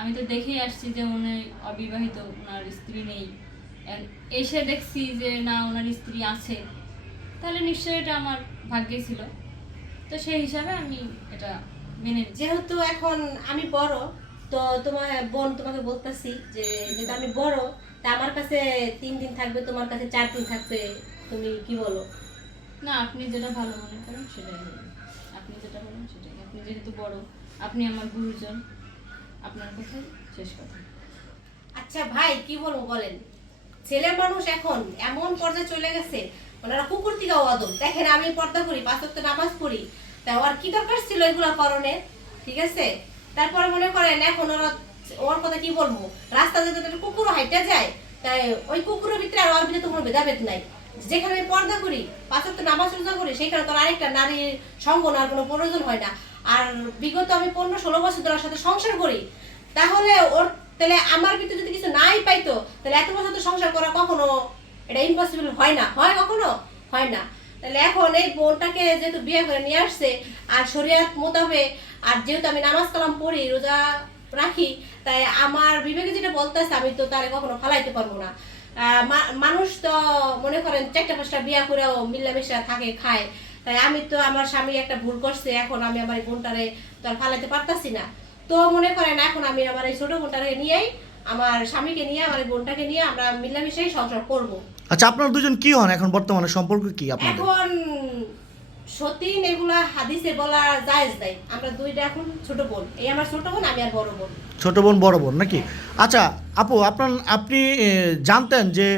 আমি তো দেখেই আসছি যে উনি অবিবাহিত ওনার স্ত্রী নেই। এসে দেখছি যে না ওনার স্ত্রী আছে। তাহলে নিশ্চয়ই এটা আমার ভাগ্যে ছিল। তো সেই হিসাবে আমি এটা মেনে যেহেতু এখন আমি বড় তো তোমার বোন তোমাকে বলতেছি যে যেহেতু আমি বড় তা আমার কাছে তিন দিন থাকবে তোমার কাছে চার দিন থাকবে। তুমি কি বলো? না আপনি যেটা ভালো মনে করেন সেটাই আপনি যেটা বলেন সেটাই। আপনি যেহেতু বড় আপনি আমার গুরুজন। আপনার কথাই শেষ কথা। আচ্ছা ভাই, কি বলব বলেন? ছেলে মানুষ এখন এমন পর্যায়ে চলে গেছে, ওনারা কুকুর থেকে অদম। দেখেন, আমি পর্দা করি, পাঁচ ওয়াক্ত নামাজ পড়ি। তা ওর কি দরকার ছিল এগুলো করণের ঠিক আছে? তারপরে মনে করেন, এখন ওরা ওর কথা কি বলব? রাস্তা যেতে একটা কুকুর হাইটে যায়, তাই ওই কুকুরের ভিতরে আর ওর ভিতরে তো কোনো ভেদাভেদ নাই। যেখানে আমি পর্দা করি, পাঁচ ওয়াক্ত নামাজ রোজা করি, সেখানে তো আর আরেকটা নারীর সঙ্গ নেওয়ার কোনো প্রয়োজন হয় না। আর বিগত আমি পনেরো ষোলো বছর ধরে সাথে সংসার করি, তাহলে ওর, তাহলে আমার ভিতরে যদি কিছু নাই পাইতো, তাহলে এত বছর তো সংসার করা কখনো এটা ইম্পসিবল হয় না। হয় কখনো? হয় না। তাহলে এখন এই বোনটাকে যেহেতু বিয়ে করে নিয়ে আসছে, আর শরীয়ত মোতাবেক, আর যেহেতু আমি নামাজ কালাম পড়ি, রোজা রাখি, তাই আমার বিবেকে যেটা বলতেছে, আমি তো তারে কখনো ফালাইতে পারব না। মানুষ তো মনে করেন চারটা পাঁচটা বিয়া করেও মিলামিশা থাকে, খায়। তাই আমি তো আমার স্বামী একটা ভুল করছে এখন আমি আমার এই বোনটারে তো আর ফালাইতে পারতাছি না। তো মনে করেন এখন আমি আমার এই ছোট বোনটাকে নিয়েই আমার স্বামীকে নিয়ে আমার এই বোনটাকে নিয়ে আমরা মিলামিশাই সংসার করব। আচ্ছা আপনারা দুজন কি হন এখন? বর্তমানে সম্পর্ক কি আপনাদের? এখন সতীন এগুলা হাদিসে বলা জায়েজ নাই। আমরা দুইটা এখন ছোট বোন। এই আমার ছোট বোন আমি আর বড় বোন। ছোট বোন বড় বোন নাকি? আচ্ছা আপু আপনার আপনি জানতেন যে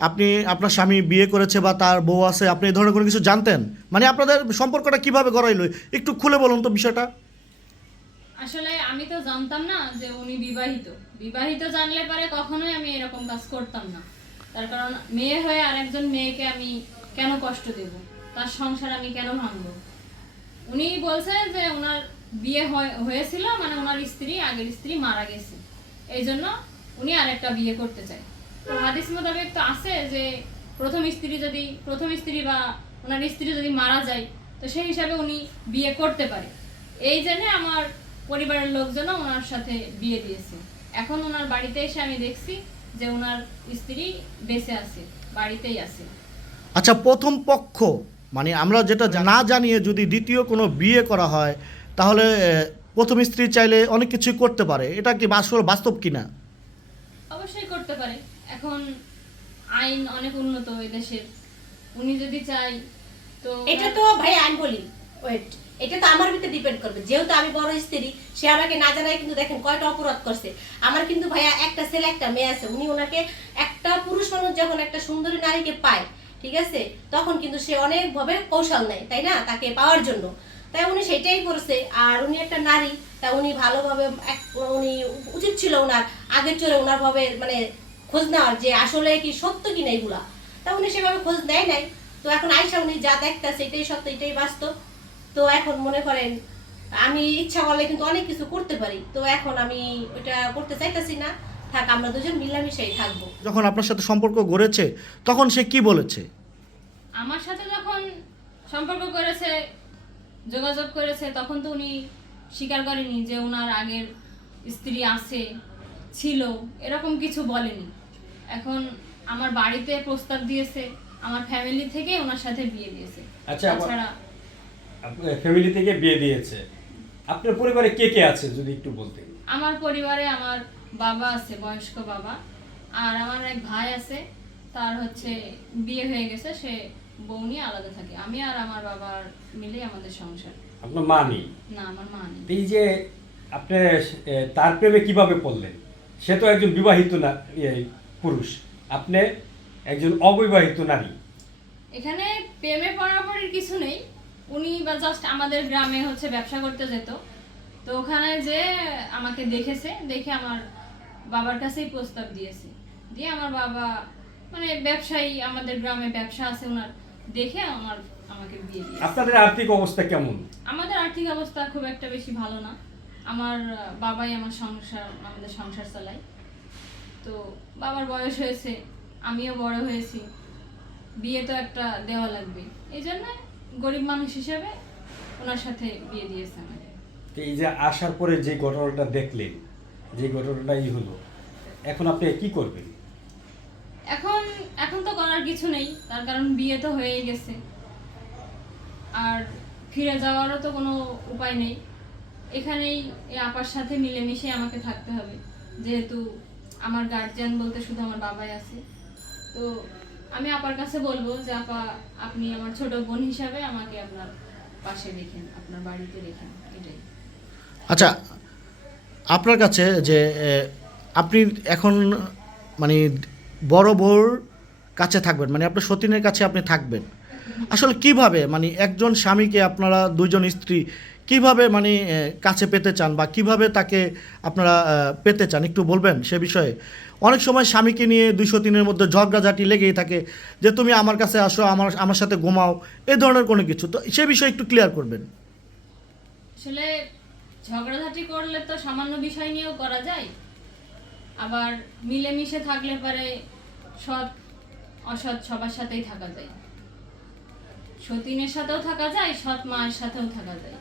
আপনি, আপনার স্বামী বিয়ে করেছে বা তার বউ আছে, আপনি এই ধরনের কোনো কিছু জানতেন? মানে আপনাদের সম্পর্কটা কীভাবে গড়াইলো? একটু খুলে বলুন তো বিষয়টা। আসলে আমি তো জানতাম না যে উনি বিবাহিত। বিবাহিত জানলে পারে কখনোই আমি এরকম কাজ করতাম না। তার কারণ মেয়ে হয়ে আরেকজন মেয়েকে আমি কেন কষ্ট দেব? তার সংসার আমি কেন ভাঙবো? উনি বলছে যে ওনার বিয়ে হয়- হয়েছিল মানে ওনার স্ত্রী, আগের স্ত্রী মারা গেছে। এই জন্য উনি আরেকটা বিয়ে করতে চায়। তো হাদিস মোতাবেক তো আছে যে প্রথম স্ত্রী যদি প্রথম স্ত্রী বা ওনার স্ত্রী যদি মারা যায় তো সেই হিসাবে উনি বিয়ে করতে পারে। এই জন্য আমার পরিবারের লোকজনও ওনার সাথে বিয়ে দিয়েছে। এখন ওনার বাড়িতে এসে আমি দেখছি যে ওনার স্ত্রী বেঁচে আছে বাড়িতেই আছে। আচ্ছা প্রথম পক্ষ মানে আমরা যেটা না জানিয়ে যদি দ্বিতীয় কোনো বিয়ে করা হয় তাহলে প্রথম স্ত্রী চাইলে অনেক কিছুই করতে পারে। এটা কি বাস্তব বাস্তব কিনা? অবশ্যই করতে পারে। এখন আইন অনেক উন্নত এই দেশের। উনি যদি চাই তো এটা তো ভাই আমি বলি ওয়েট এটা তো আমার ভিতরে ডিপেন্ড করবে। যেহেতু আমি বড় স্ত্রী সে আমাকে না জানায় কিন্তু দেখেন কয়টা অপরাধ করছে। আমার কিন্তু ভাইয়া একটা ছেলে একটা মেয়ে আছে। উনি ওনাকে একটা পুরুষ মানুষ যখন একটা সুন্দরী নারীকে পায় ঠিক আছে তখন কিন্তু সে অনেকভাবে কৌশল নেয় তাই না? তাকে পাওয়ার জন্য। তাই উনি সেটাই করেছে। আর উনি একটা নারী তা উনি ভালোভাবে উনি উচিত ছিল ওনার আগের চলে ওনার ভাবে মানে খোঁজ নেওয়ার যে আসলে কি সত্য কি না এগুলা তা উনি সেভাবে খোঁজ নেয় নাই। তো এখন আইসা উনি যা দেখতেছে এটাই সত্য এটাই বাস্তব। তো এখন মনে করেন আমি ইচ্ছা করলে কিন্তু অনেক কিছু করতে পারি। তো এখন আমি ওইটা করতে চাইতেছি না। থাক আমরা দুজন মিলামিশাই থাকব। যখন আপনার সাথে সম্পর্ক গড়েছে তখন সে কি বলেছে? আমার সাথে যখন সম্পর্ক করেছে যোগাযোগ করেছে তখন তো উনি স্বীকার করেনি যে ওনার আগের স্ত্রী আছে ছিল এরকম কিছু বলেনি। এখন আমার বাড়িতে প্রস্তাব দিয়েছে আমার ফ্যামিলি থেকে ওনার সাথে বিয়ে দিয়েছে। আচ্ছা, তাছাড়া ফ্যামিলি থেকে বিয়ে দিয়েছে। আপনার পরিবারে কে কে আছে যদি একটু বলতেন? আমার পরিবারে আমার বাবা আছে বয়স্ক বাবা। আর আমার এক ভাই আছে তার হচ্ছে বিয়ে হয়ে গেছে সে বউ নিয়ে আলাদা থাকে। আমি আর আমার বাবার মিলে আমাদের সংসার। আপনার মা নেই? না আমার মা নেই। এই যে আপনি তার প্রেমে কীভাবে পড়লেন? সে তো একজন বিবাহিত না পুরুষ। আপনি একজন অবিবাহিত নারী। এখানে প্রেমে পড়াপড়ির কিছু নেই। উনি বা জাস্ট আমাদের গ্রামে হচ্ছে ব্যবসা করতে যেত। তো ওখানে যে আমাকে দেখেছে দেখে আমার বাবার কাছেই প্রস্তাব দিয়েছে। দিয়ে আমার বাবা মানে ব্যবসায়ী আমাদের গ্রামে ব্যবসা আছে ওনার দেখে আমার আমাকে বিয়ে দিয়েছে। আপনাদের আর্থিক অবস্থা কেমন? আমাদের আর্থিক অবস্থা খুব একটা বেশি ভালো না। আমার বাবাই আমার সংসার আমাদের সংসার চালায়। তো বাবার বয়স হয়েছে আমিও বড় হয়েছি। বিয়ে তো একটা দেওয়া লাগবে। এই জন্য গরিব মানুষ হিসাবে ওনার সাথে বিয়ে দিয়েছে আমাকে এই যে আসার পরে যে ঘটনাটা দেখলেন যে ঘটনাটাই হলো এখন আপনি কি করবেন? এখন এখন তো করার কিছু নেই তার কারণ বিয়ে তো হয়েই গেছে। আর ফিরে যাওয়ারও তো কোনো উপায় নেই। এখানেই এই আপার সাথে মিলেমিশে আমাকে থাকতে হবে যেহেতু আমার গার্জিয়ান বলতে শুধু আমার বাবাই আছে। তো আমি আপার কাছে বলব যে, আপা, আপনি আমার ছোট বোন হিসাবে আমাকে আপনার পাশে রেখেন, আপনার বাড়িতে রেখেন, এটাই। আচ্ছা আপনার কাছে যে আপনি এখন মানে বড় বউর কাছে থাকবেন মানে আপনার সতীনের কাছে আপনি থাকবেন। আসলে কীভাবে? মানে একজন স্বামীকে আপনারা দুইজন স্ত্রী কীভাবে মানে কাছে পেতে চান বা কীভাবে তাকে আপনারা পেতে চান? একটু বলবেন সে বিষয়ে। অনেক সময় স্বামীকে নিয়ে দুই তিনের মধ্যে ঝগড়াঝাটি লেগেই থাকে যে, তুমি আমার কাছে আসো, আমার আমার সাথে ঘুমাও। এ ধরনের কোনো কিছু। তো সে বিষয়ে একটু ক্লিয়ার করবেন। আসলে ঝগড়াঝাটি করলে তো সামান্য বিষয় নিয়েও করা যায়। আবার মিলেমিশে থাকলে পারে সৎ, অসৎ সবার সাথেই থাকা যায়। সতীনের সাথেও থাকা যায়, সৎ মায়ের সাথেও থাকা যায়।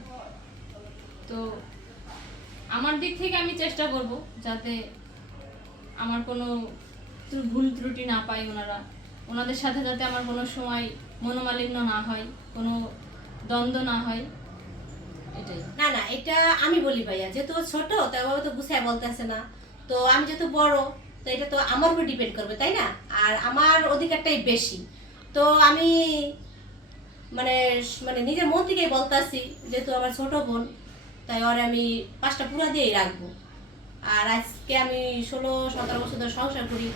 তো আমার দিক থেকে আমি চেষ্টা করব যাতে আমার কোনো ভুল ত্রুটি না পায় ওনারা। ওনাদের সাথে যাতে আমার কোনো সময় মনোমালিন্য না হয়, কোনো দ্বন্দ্ব না হয়, এটাই। না না, এটা আমি বলি ভাইয়া, যেহেতু ছোট, তো ওভাবে তো গুছায় বলতেছে না। তো আমি যেহেতু বড়, তো এটা তো আমার উপর ডিপেন্ড করবে, তাই না? আর আমার অধিকারটাই বেশি। তো আমি মানে মানে নিজের মন থেকেই বলতাছি, যেহেতু আমার ছোট বোন তাই ওর আমি পাঁচটা পুরা দিয়েই রাখব। আর আজকে আমি ষোলো সতেরো বছর ধরে সংসার করি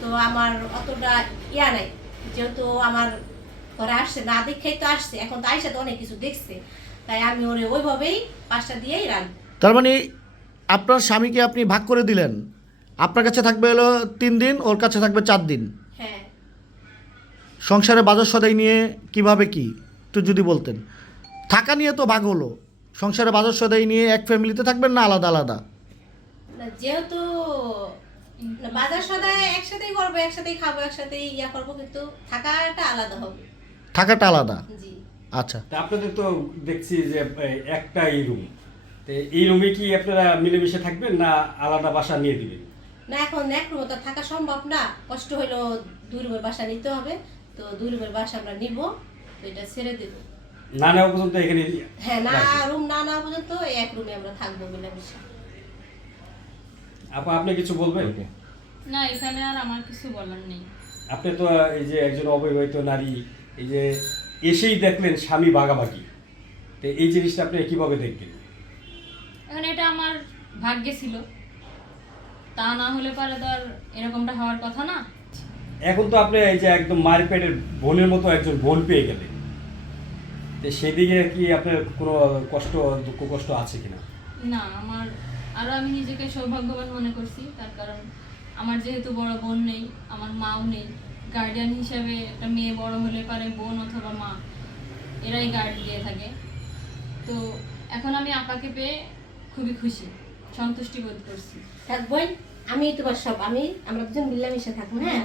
তো আমার অতটা ইয়া নাই। যেহেতু আমার ঘরে আসছে না দেখেই তো আসছে এখন তো আইসা তো অনেক কিছু দেখছে। তাই আমি ওরে ওইভাবেই পাঁচটা দিয়েই রাখব। তার মানে আপনার স্বামীকে আপনি ভাগ করে দিলেন। আপনার কাছে থাকবে হলো তিন দিন ওর কাছে থাকবে চার দিন। হ্যাঁ। সংসারে বাজার সদাই নিয়ে কীভাবে কি? একটু যদি বলতেন। থাকা নিয়ে তো ভাগ হলো। সংসারে বাজার সদাই নিয়ে এক ফ্যামিলিতে থাকবেন না আলাদা আলাদা? যেহেতু বাজার সদায় একসাথেই করব একসাথেই খাব একসাথেই ইয়া করব কিন্তু থাকাটা আলাদা হবে। থাকাটা আলাদা? জি। আচ্ছা। তা আপনাদের তো দেখছি যে এ, একটা এই রুম তো এই রুমে কি আপনারা মিলেমিশে থাকবেন না আলাদা বাসা নিয়ে দিবেন? না এখন এক রুমে তো থাকা সম্ভব না। কষ্ট হইল দুই রুমের বাসা নিতে হবে। তো দুই রুমের বাসা আমরা নিব তো এটা ছেড়ে দেবো। না নেওয়া পর্যন্ত এখানে হ্যাঁ না রুম না না পর্যন্ত এক রুমে আমরা থাকব মিলামিশা আপা আপনি কিছু বলবেন? না এখানে আর আমার কিছু বলার নেই। আপনি তো এই যে একজন অবিবাহিত নারী এই যে এসেই দেখলেন স্বামী বাগাবাগি তো এই জিনিসটা আপনি কীভাবে দেখবেন? এখন এটা আমার ভাগ্যে ছিল। তা না হলে পারে তো আর এরকমটা হওয়ার কথা না। এখন তো আপনি এই যে একদম মায়ের পেটের বোনের মতো একজন বোন পেয়ে গেলেন। তো সেদিকে কি আপনার কোনো কষ্ট দুঃখ কষ্ট আছে কিনা? না আমার আরও আমি নিজেকে সৌভাগ্যবান মনে করছি। তার কারণ আমার যেহেতু বড় বোন নেই আমার মাও নেই গার্ডিয়ান হিসাবে একটা মেয়ে বড় হলে পারে বোন অথবা মা এরাই গার্ড দিয়ে থাকে। তো এখন আমি আপাকে পেয়ে খুবই খুশি সন্তুষ্টি বোধ করছি। থাকবোই আমি তোমার সব আমি আমরা দুজন মিলামিশে থাকব হ্যাঁ।